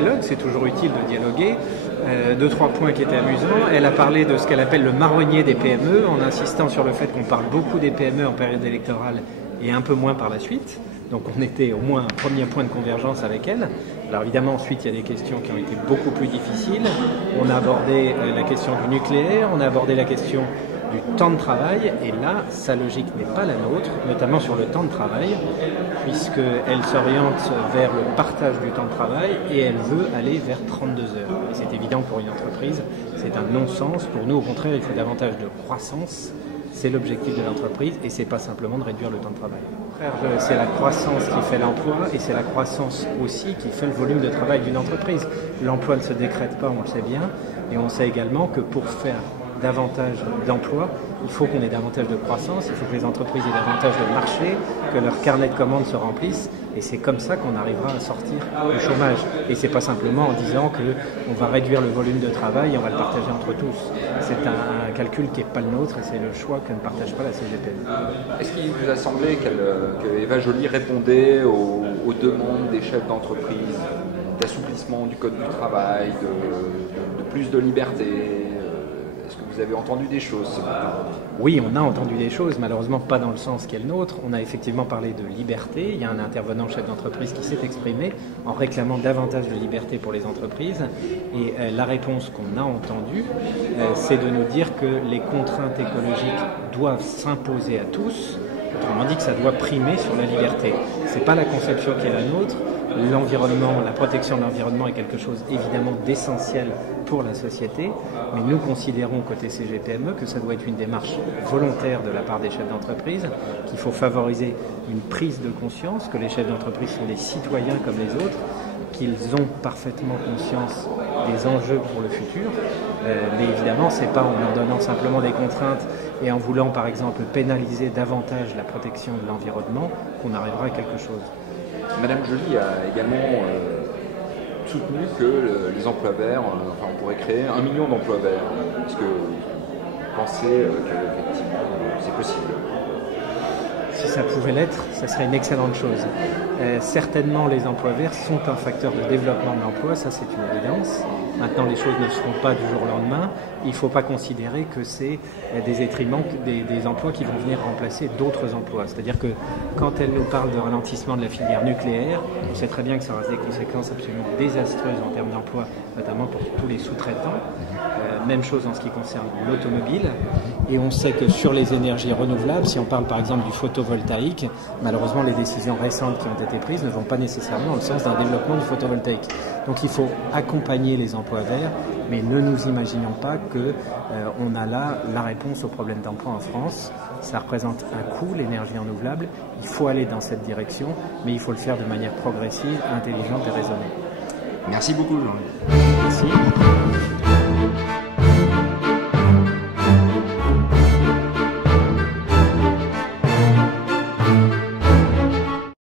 dialogue, c'est toujours utile de dialoguer. Deux, trois points qui étaient amusants. Elle a parlé de ce qu'elle appelle le marronnier des PME, en insistant sur le fait qu'on parle beaucoup des PME en période électorale et un peu moins par la suite. Donc on était au moins un premier point de convergence avec elle. Alors évidemment, ensuite, il y a des questions qui ont été beaucoup plus difficiles. On a abordé la question du nucléaire, on a abordé la question du temps de travail, et là, sa logique n'est pas la nôtre, notamment sur le temps de travail, puisqu'elle s'oriente vers le partage du temps de travail et elle veut aller vers 32 heures. Et c'est évident pour une entreprise, c'est un non-sens. Pour nous, au contraire, il faut davantage de croissance. C'est l'objectif de l'entreprise et c'est pas simplement de réduire le temps de travail. C'est la croissance qui fait l'emploi et c'est la croissance aussi qui fait le volume de travail d'une entreprise. L'emploi ne se décrète pas, on le sait bien, et on sait également que pour faire davantage d'emplois, il faut qu'on ait davantage de croissance, il faut que les entreprises aient davantage de marché, que leur carnet de commandes se remplisse, et c'est comme ça qu'on arrivera à sortir du chômage. Et c'est pas simplement en disant qu'on va réduire le volume de travail et on va le partager entre tous. C'est un calcul qui n'est pas le nôtre et c'est le choix que ne partage pas la CGPM. Est-ce qu'il vous a semblé qu'Eva Joly répondait aux demandes des chefs d'entreprise, d'assouplissement du code du travail, de plus de liberté? Est-ce que vous avez entendu des choses? Oui, on a entendu des choses, malheureusement pas dans le sens qui est le nôtre. On a effectivement parlé de liberté. Il y a un intervenant chef d'entreprise qui s'est exprimé en réclamant davantage de liberté pour les entreprises. Et la réponse qu'on a entendue, c'est de nous dire que les contraintes écologiques doivent s'imposer à tous. Autrement dit que ça doit primer sur la liberté. Ce n'est pas la conception qui est la nôtre. L'environnement, la protection de l'environnement est quelque chose évidemment d'essentiel pour la société, mais nous considérons côté CGPME que ça doit être une démarche volontaire de la part des chefs d'entreprise, qu'il faut favoriser une prise de conscience, que les chefs d'entreprise sont des citoyens comme les autres, qu'ils ont parfaitement conscience des enjeux pour le futur, mais évidemment c'est pas en leur donnant simplement des contraintes et en voulant par exemple pénaliser davantage la protection de l'environnement qu'on arrivera à quelque chose. Madame Joly a également soutenu que les emplois verts, on pourrait créer 1 million d'emplois verts. Est-ce que vous pensez qu'effectivement c'est possible? Si ça pouvait l'être, ça serait une excellente chose. Certainement, les emplois verts sont un facteur de développement de l'emploi, ça c'est une évidence. Maintenant, les choses ne seront pas du jour au lendemain. Il ne faut pas considérer que c'est des emplois qui vont venir remplacer d'autres emplois. C'est-à-dire que quand elle nous parle de ralentissement de la filière nucléaire, on sait très bien que ça aura des conséquences absolument désastreuses en termes d'emploi, notamment pour tous les sous-traitants. Même chose en ce qui concerne l'automobile. Et on sait que sur les énergies renouvelables, si on parle par exemple du photovoltaïque, malheureusement les décisions récentes qui ont été prises ne vont pas nécessairement dans le sens d'un développement du photovoltaïque. Donc il faut accompagner les emplois verts, mais ne nous imaginons pas qu'on a là la réponse au problème d'emploi en France. Ça représente un coût, l'énergie renouvelable. Il faut aller dans cette direction, mais il faut le faire de manière progressive, intelligente et raisonnée. Merci beaucoup, Jean-Louis. Merci.